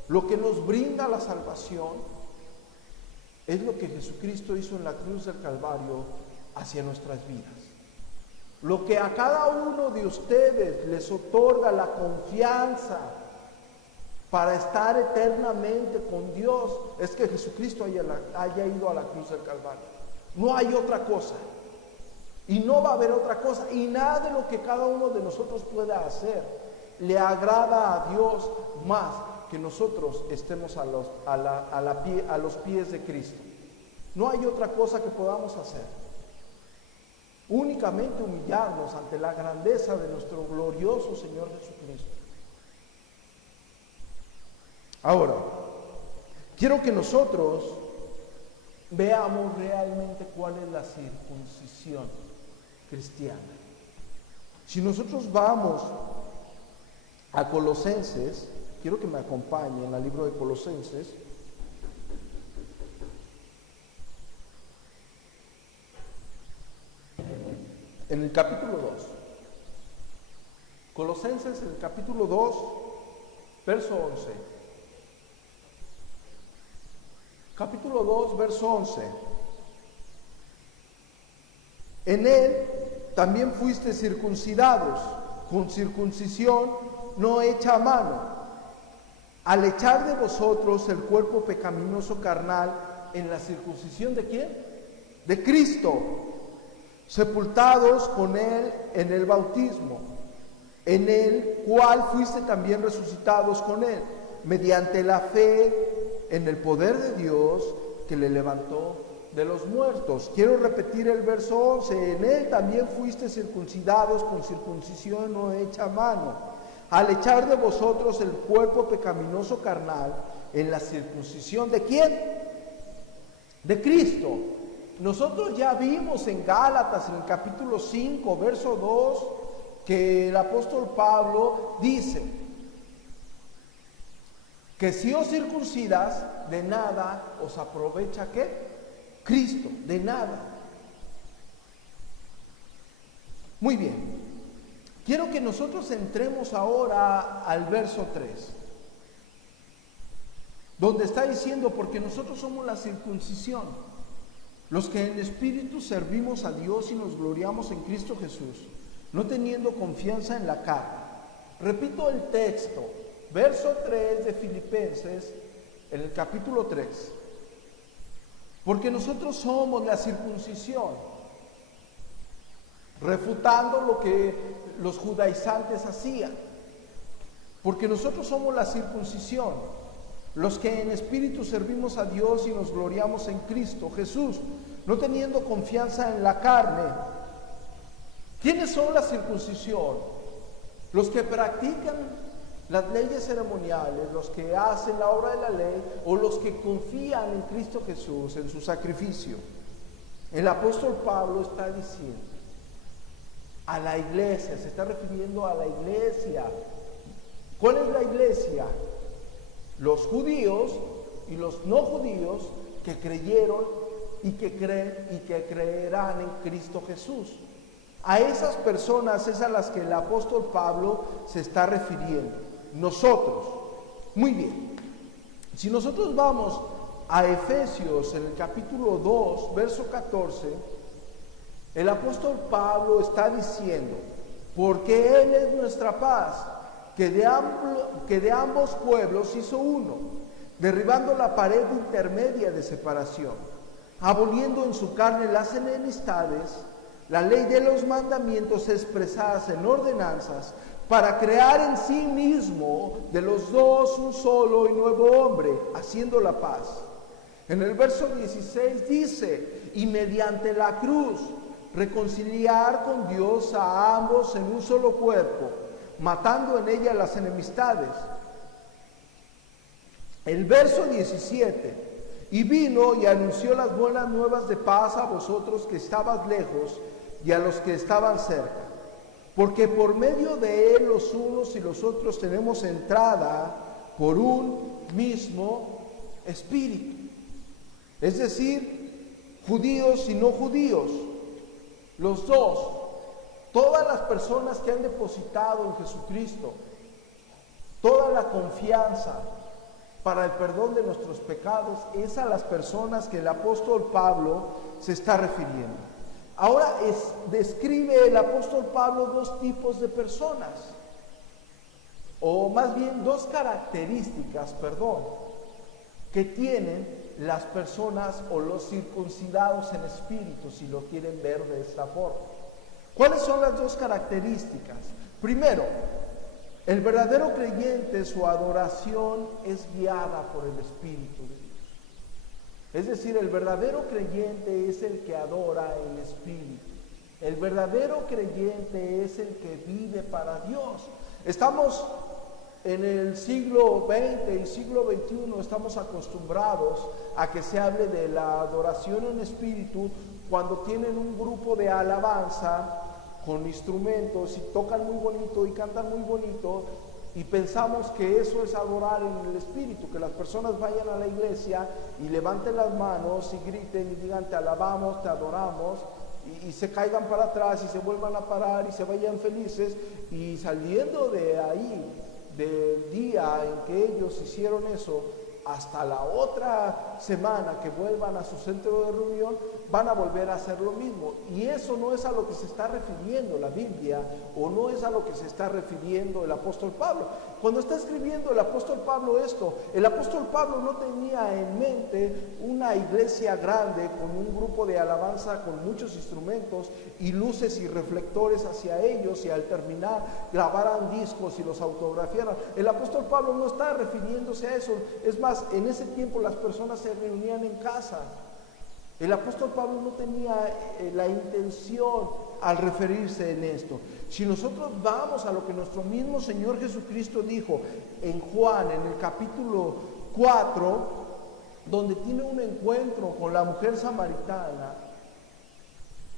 lo que nos brinda la salvación es lo que Jesucristo hizo en la cruz del Calvario hacia nuestras vidas. Lo que a cada uno de ustedes les otorga la confianza para estar eternamente con Dios es que Jesucristo haya ido a la cruz del Calvario. No hay otra cosa. Y no va a haber otra cosa. Y nada de lo que cada uno de nosotros pueda hacer le agrada a Dios más que nosotros estemos a los pies de Cristo. No hay otra cosa que podamos hacer. Únicamente humillarnos ante la grandeza de nuestro glorioso Señor Jesucristo. Ahora, quiero que nosotros veamos realmente cuál es la circuncisión cristiana. Si nosotros vamos a Colosenses, quiero que me acompañen al libro de Colosenses. En el capítulo 2. Colosenses, en el capítulo 2, verso 11. Capítulo 2, verso 11. En él también fuiste circuncidados, con circuncisión no hecha a mano, al echar de vosotros el cuerpo pecaminoso carnal en la circuncisión ¿de quién? De Cristo, sepultados con él en el bautismo, en el cual fuiste también resucitados con él, mediante la fe en el poder de Dios que le levantó de los muertos. Quiero repetir el verso 11. En él también fuiste circuncidados con circuncisión no hecha a mano, al echar de vosotros el cuerpo pecaminoso carnal en la circuncisión ¿de quién? De Cristo. Nosotros ya vimos en Gálatas, en el capítulo 5, verso 2, que el apóstol Pablo dice que si os circuncidas, de nada os aprovecha ¿qué? Cristo, de nada. Muy bien. Quiero que nosotros entremos ahora al verso 3, donde está diciendo, porque nosotros somos la circuncisión, los que en espíritu servimos a Dios y nos gloriamos en Cristo Jesús, no teniendo confianza en la carne. Repito el texto, verso 3 de Filipenses, en el capítulo 3. Porque nosotros somos la circuncisión, refutando lo que los judaizantes hacían. Porque nosotros somos la circuncisión, los que en espíritu servimos a Dios y nos gloriamos en Cristo Jesús, no teniendo confianza en la carne. ¿Quiénes son la circuncisión? Los que practican las leyes ceremoniales, los que hacen la obra de la ley, o los que confían en Cristo Jesús, en su sacrificio. El apóstol Pablo está diciendo a la iglesia, se está refiriendo a la iglesia. ¿Cuál es la iglesia? Los judíos y los no judíos que creyeron y que creen y que creerán en Cristo Jesús. A esas personas es a las que el apóstol Pablo se está refiriendo. Nosotros, muy bien, si nosotros vamos a Efesios en el capítulo 2, verso 14, el apóstol Pablo está diciendo, porque Él es nuestra paz, que de ambos pueblos hizo uno, derribando la pared intermedia de separación, aboliendo en su carne las enemistades, la ley de los mandamientos expresadas en ordenanzas, para crear en sí mismo de los dos un solo y nuevo hombre, haciendo la paz. En el verso 16 dice, y mediante la cruz reconciliar con Dios a ambos en un solo cuerpo, matando en ella las enemistades. El verso 17, y vino y anunció las buenas nuevas de paz a vosotros que estabais lejos y a los que estaban cerca, porque por medio de él los unos y los otros tenemos entrada por un mismo espíritu. Es decir, judíos y no judíos, los dos, todas las personas que han depositado en Jesucristo, toda la confianza para el perdón de nuestros pecados, es a las personas que el apóstol Pablo se está refiriendo. Ahora describe el apóstol Pablo dos tipos de personas, o más bien dos características, que tienen las personas o los circuncidados en espíritu, si lo quieren ver de esta forma. ¿Cuáles son las dos características? Primero, el verdadero creyente, su adoración es guiada por el Espíritu de Dios. Es decir, el verdadero creyente es el que adora en espíritu. El verdadero creyente es el que vive para Dios. Estamos en el siglo XX y siglo XXI, estamos acostumbrados a que se hable de la adoración en espíritu cuando tienen un grupo de alabanza con instrumentos y tocan muy bonito y cantan muy bonito, y pensamos que eso es adorar en el espíritu, que las personas vayan a la iglesia y levanten las manos y griten y digan te alabamos, te adoramos, y se caigan para atrás y se vuelvan a parar y se vayan felices, y saliendo de ahí, del día en que ellos hicieron eso, hasta la otra semana que vuelvan a su centro de reunión, van a volver a hacer lo mismo. Y eso no es a lo que se está refiriendo la Biblia, o no es a lo que se está refiriendo el apóstol Pablo. Cuando está escribiendo el apóstol Pablo esto, el apóstol Pablo no tenía en mente una iglesia grande con un grupo de alabanza con muchos instrumentos y luces y reflectores hacia ellos, y al terminar grabaran discos y los autografiaran. El apóstol Pablo no está refiriéndose a eso. Es más, en ese tiempo las personas se reunían en casa. El apóstol Pablo no tenía la intención al referirse en esto. Si nosotros vamos a lo que nuestro mismo Señor Jesucristo dijo en Juan, en el capítulo 4, donde tiene un encuentro con la mujer samaritana,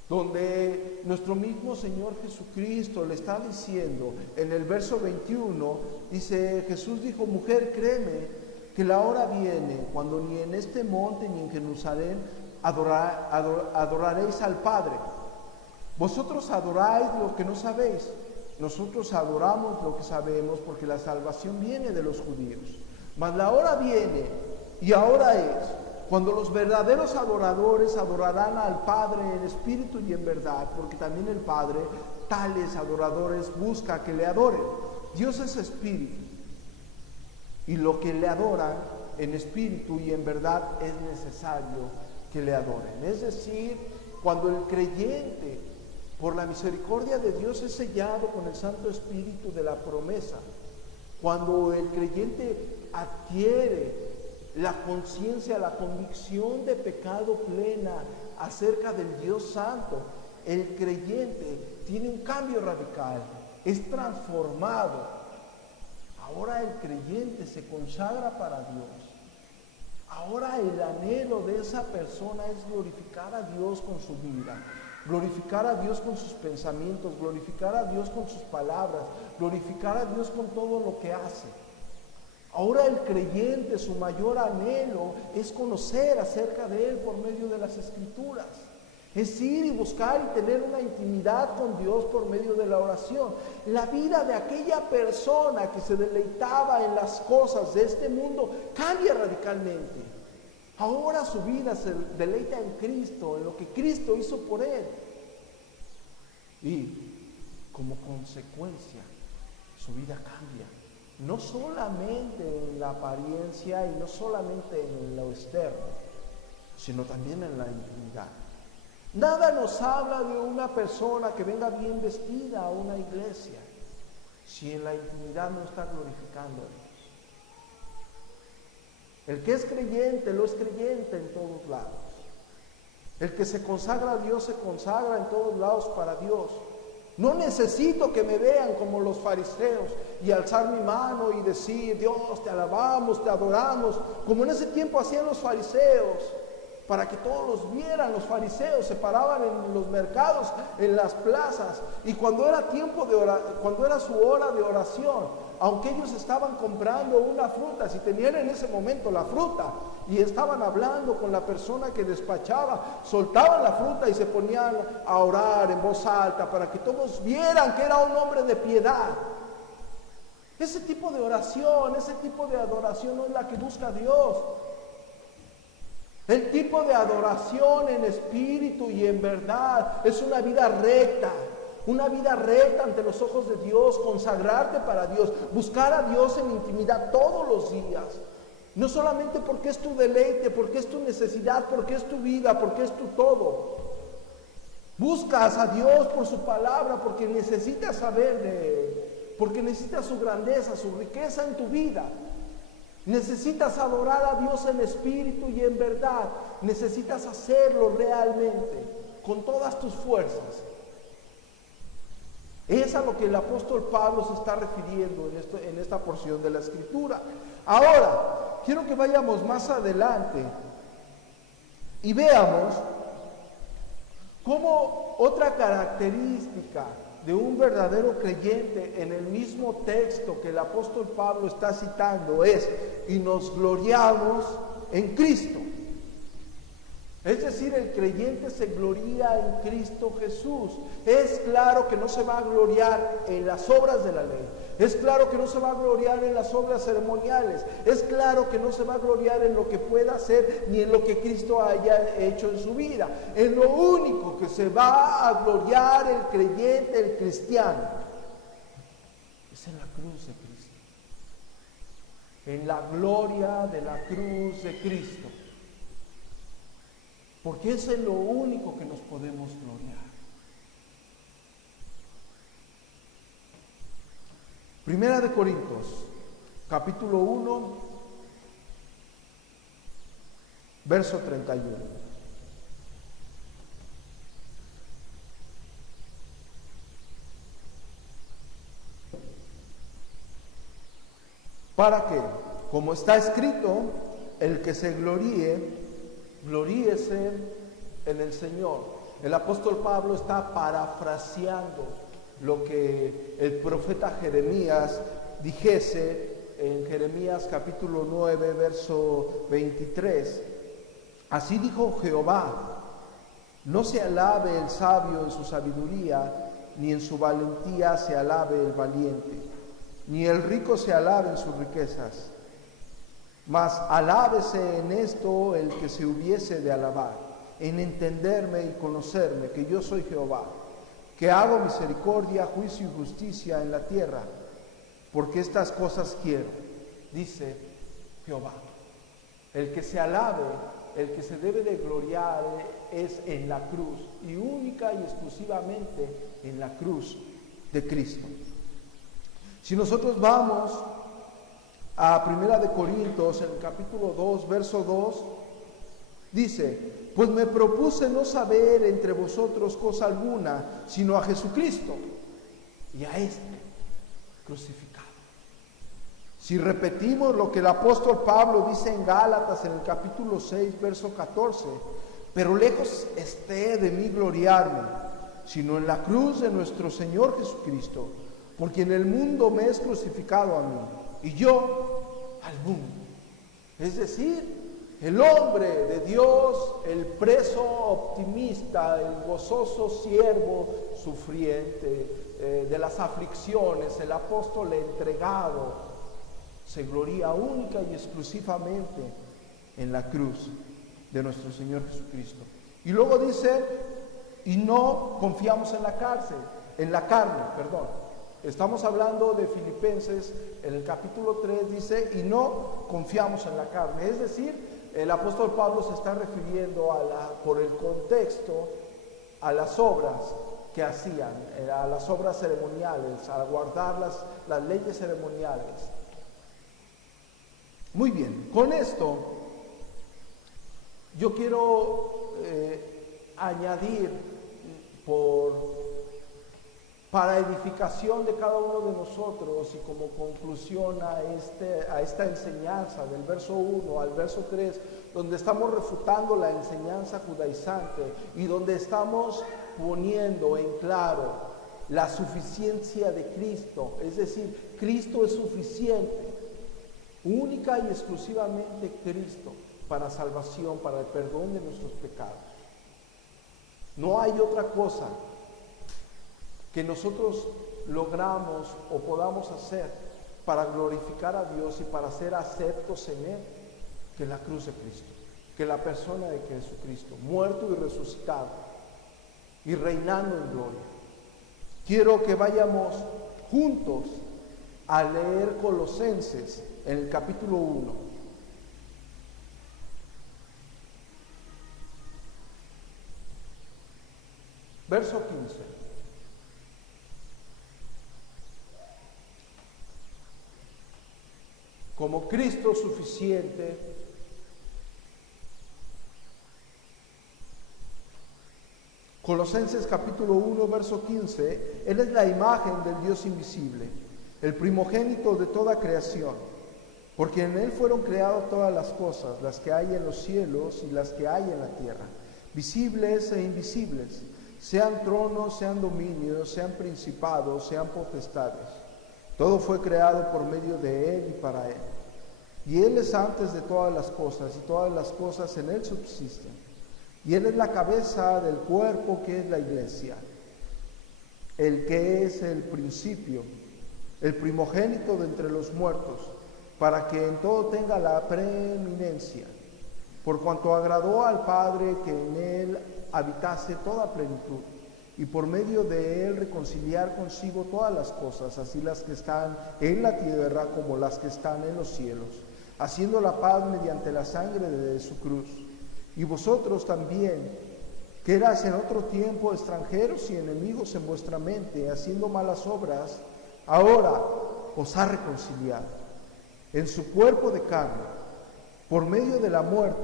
donde nuestro mismo Señor Jesucristo le está diciendo, en el verso 21, dice, Jesús dijo, mujer, créeme que la hora viene cuando ni en este monte ni en Jerusalén adoraréis al Padre. Vosotros adoráis lo que no sabéis, nosotros adoramos lo que sabemos, porque la salvación viene de los judíos. Mas la hora viene, y ahora es, cuando los verdaderos adoradores adorarán al Padre en espíritu y en verdad, porque también el Padre tales adoradores busca que le adoren. Dios es espíritu, y lo que le adoran en espíritu y en verdad es necesario que le adoren. Es decir, cuando el creyente, por la misericordia de Dios, es sellado con el Santo Espíritu de la promesa, cuando el creyente adquiere la conciencia, la convicción de pecado plena acerca del Dios Santo, el creyente tiene un cambio radical, es transformado. Ahora el creyente se consagra para Dios. Ahora el anhelo de esa persona es glorificar a Dios con su vida, glorificar a Dios con sus pensamientos, glorificar a Dios con sus palabras, glorificar a Dios con todo lo que hace. Ahora el creyente, su mayor anhelo es conocer acerca de Él por medio de las Escrituras. Es ir y buscar y tener una intimidad con Dios por medio de la oración. La vida de aquella persona que se deleitaba en las cosas de este mundo cambia radicalmente. Ahora su vida se deleita en Cristo, en lo que Cristo hizo por él. Y como consecuencia, su vida cambia. no solamente en la apariencia y no solamente en lo externo, sino también en la intimidad. Nada nos habla de una persona que venga bien vestida a una iglesia si en la intimidad no está glorificando a Dios. El que es creyente, lo es creyente en todos lados. El que se consagra a Dios, se consagra en todos lados para Dios. No necesito que me vean como los fariseos y alzar mi mano y decir: Dios, te alabamos, te adoramos, como en ese tiempo hacían los fariseos, para que todos los vieran. Los fariseos se paraban en los mercados, en las plazas, y cuando era tiempo de cuando era su hora de oración, aunque ellos estaban comprando una fruta, si tenían en ese momento la fruta y estaban hablando con la persona que despachaba, soltaban la fruta y se ponían a orar en voz alta para que todos vieran que era un hombre de piedad. Ese tipo de oración, ese tipo de adoración no es la que busca Dios. El tipo de adoración en espíritu y en verdad es una vida recta. Una vida recta ante los ojos de Dios, consagrarte para Dios, buscar a Dios en intimidad todos los días. No solamente porque es tu deleite, porque es tu necesidad, porque es tu vida, porque es tu todo. Buscas a Dios por su palabra, porque necesitas saber de Él, porque necesitas su grandeza, su riqueza en tu vida. Necesitas adorar a Dios en espíritu y en verdad. Necesitas hacerlo realmente, con todas tus fuerzas. Es a lo que el apóstol Pablo se está refiriendo en esta porción de la Escritura. Ahora, quiero que vayamos más adelante y veamos cómo otra característica de un verdadero creyente en el mismo texto que el apóstol Pablo está citando es: y nos gloriamos en Cristo. Es decir, el creyente se gloria en Cristo Jesús. Es claro que no se va a gloriar en las obras de la ley. Es claro que no se va a gloriar en las obras ceremoniales. Es claro que no se va a gloriar en lo que pueda hacer ni en lo que Cristo haya hecho en su vida. En lo único que se va a gloriar el creyente, el cristiano, es en la cruz de Cristo. En la gloria de la cruz de Cristo. Porque eso es lo único que nos podemos gloriar. Primera de Corintios, capítulo 1, verso 31. Para que, como está escrito, el que se gloríe, gloríese en el Señor. El apóstol Pablo está parafraseando lo que el profeta Jeremías dijese en Jeremías capítulo 9, verso 23. Así dijo Jehová: no se alabe el sabio en su sabiduría, ni en su valentía se alabe el valiente, ni el rico se alabe en sus riquezas. Mas alábese en esto el que se hubiese de alabar, en entenderme y conocerme, que yo soy Jehová, que hago misericordia, juicio y justicia en la tierra, porque estas cosas quiero, dice Jehová. El que se alabe, el que se debe de gloriar es en la cruz, y única y exclusivamente en la cruz de Cristo. Si nosotros vamos a Primera de Corintios, en el capítulo 2, verso 2, dice: pues me propuse no saber entre vosotros cosa alguna, sino a Jesucristo y a este crucificado. Si repetimos lo que el apóstol Pablo dice en Gálatas, en el capítulo 6, verso 14: pero lejos esté de mí gloriarme, sino en la cruz de nuestro Señor Jesucristo, porque en el mundo me es crucificado a mí, y yo al mundo. Es decir, el hombre de Dios, el preso optimista, el gozoso siervo sufriente de las aflicciones, el apóstol entregado, se gloria única y exclusivamente en la cruz de nuestro Señor Jesucristo. Y luego dice: y no confiamos en la carne, Estamos hablando de Filipenses, en el capítulo 3 dice, y no confiamos en la carne. Es decir, el apóstol Pablo se está refiriendo por el contexto a las obras que hacían, a las obras ceremoniales, a guardar las leyes ceremoniales. Muy bien, con esto yo quiero añadir para edificación de cada uno de nosotros y como conclusión a esta enseñanza del verso 1 al verso 3, donde estamos refutando la enseñanza judaizante y donde estamos poniendo en claro la suficiencia de Cristo, es decir, Cristo es suficiente, única y exclusivamente Cristo para salvación, para el perdón de nuestros pecados. No hay otra cosa que nosotros logramos o podamos hacer para glorificar a Dios y para ser aceptos en Él que la cruz de Cristo, que la persona de Jesucristo, muerto y resucitado y reinando en gloria. Quiero que vayamos juntos a leer Colosenses en el capítulo 1. Verso 15. Como Cristo suficiente, Colosenses capítulo 1, verso 15, Él es la imagen del Dios invisible, el primogénito de toda creación, porque en Él fueron creadas todas las cosas, las que hay en los cielos y las que hay en la tierra, visibles e invisibles, sean tronos, sean dominios, sean principados, sean potestades. Todo fue creado por medio de Él y para Él. Y Él es antes de todas las cosas, y todas las cosas en Él subsisten. Y Él es la cabeza del cuerpo que es la iglesia, el que es el principio, el primogénito de entre los muertos, para que en todo tenga la preeminencia, por cuanto agradó al Padre que en Él habitase toda plenitud, y por medio de Él reconciliar consigo todas las cosas, así las que están en la tierra como las que están en los cielos, haciendo la paz mediante la sangre de su cruz. Y vosotros también, que eras en otro tiempo extranjeros y enemigos en vuestra mente, haciendo malas obras, ahora os ha reconciliado en su cuerpo de carne, por medio de la muerte,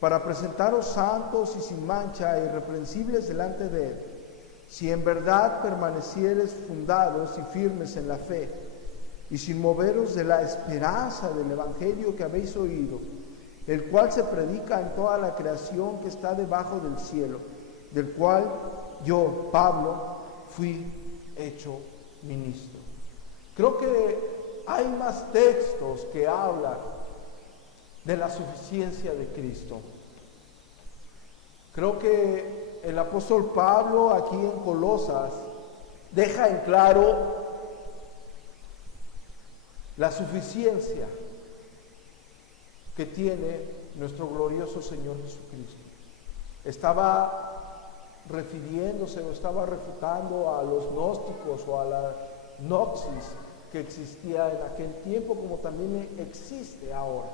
para presentaros santos y sin mancha e irreprensibles delante de Él, si en verdad permanecieres fundados y firmes en la fe, y sin moveros de la esperanza del Evangelio que habéis oído, el cual se predica en toda la creación que está debajo del cielo, del cual yo, Pablo, fui hecho ministro. Creo que hay más textos que hablan de la suficiencia de Cristo. Creo que el apóstol Pablo aquí en Colosas deja en claro la suficiencia que tiene nuestro glorioso Señor Jesucristo. Estaba refiriéndose o estaba refutando a los gnósticos o a la gnosis que existía en aquel tiempo, como también existe ahora.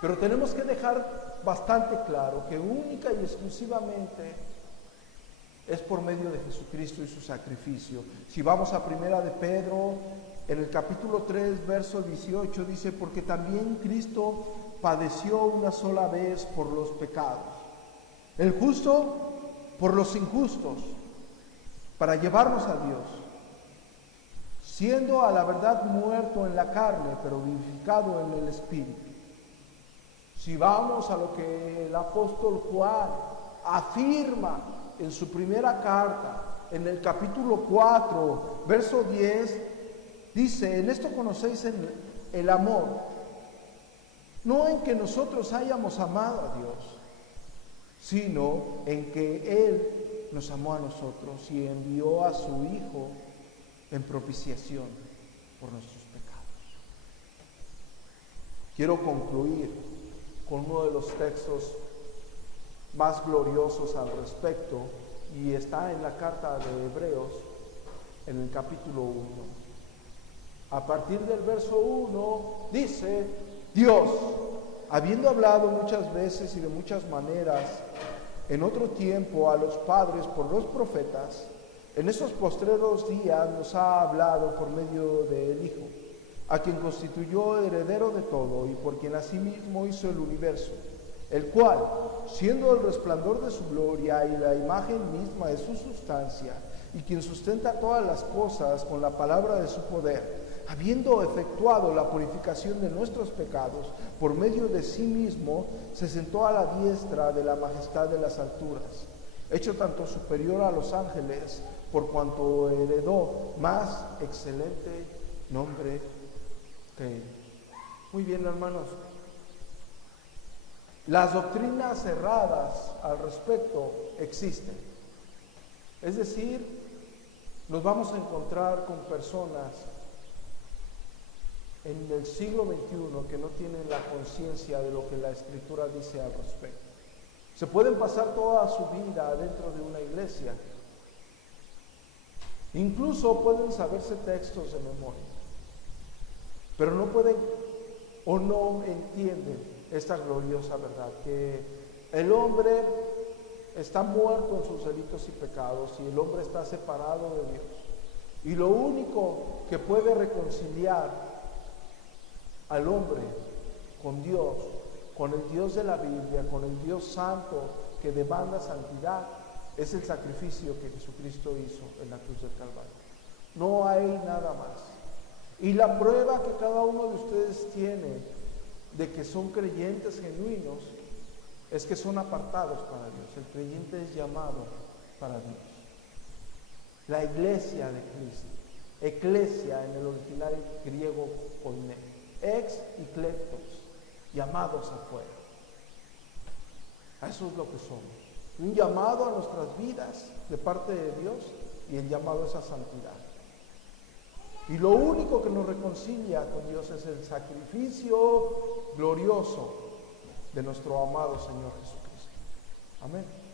Pero tenemos que dejar bastante claro que única y exclusivamente es por medio de Jesucristo y su sacrificio. Si vamos a Primera de Pedro, en el capítulo 3, verso 18, dice, porque también Cristo padeció una sola vez por los pecados, el justo por los injustos, para llevarnos a Dios, siendo a la verdad muerto en la carne, pero vivificado en el Espíritu. Si vamos a lo que el apóstol Juan afirma en su primera carta, en el capítulo 4, verso 10, dice, en esto conocéis el amor, no en que nosotros hayamos amado a Dios, sino en que Él nos amó a nosotros y envió a su Hijo en propiciación por nuestros pecados. Quiero concluir con uno de los textos más gloriosos al respecto, y está en la carta de Hebreos, en el capítulo 1. A partir del verso 1 dice: Dios, habiendo hablado muchas veces y de muchas maneras en otro tiempo a los padres por los profetas, en estos postreros días nos ha hablado por medio del Hijo, a quien constituyó heredero de todo y por quien asimismo hizo el universo, el cual, siendo el resplandor de su gloria y la imagen misma de su sustancia, y quien sustenta todas las cosas con la palabra de su poder, habiendo efectuado la purificación de nuestros pecados, por medio de sí mismo, se sentó a la diestra de la majestad de las alturas, hecho tanto superior a los ángeles, por cuanto heredó más excelente nombre que él. Muy bien, hermanos. Las doctrinas erradas al respecto existen. Es decir, nos vamos a encontrar con personas en el siglo XXI que no tienen la conciencia de lo que la Escritura dice al respecto. Se pueden pasar toda su vida dentro de una iglesia. Incluso pueden saberse textos de memoria, pero no pueden o no entienden esta gloriosa verdad, que el hombre está muerto en sus delitos y pecados y el hombre está separado de Dios. Y lo único que puede reconciliar al hombre con Dios, con el Dios de la Biblia, con el Dios santo que demanda santidad, es el sacrificio que Jesucristo hizo en la cruz del Calvario. No hay nada más. Y la prueba que cada uno de ustedes tiene de que son creyentes genuinos es que son apartados para Dios. El creyente es llamado para Dios. La iglesia de Cristo, eclesia en el original griego koine, ex y kleptos, llamados afuera. Eso es lo que somos. Un llamado a nuestras vidas de parte de Dios y el llamado es a santidad. Y lo único que nos reconcilia con Dios es el sacrificio glorioso de nuestro amado Señor Jesucristo. Amén.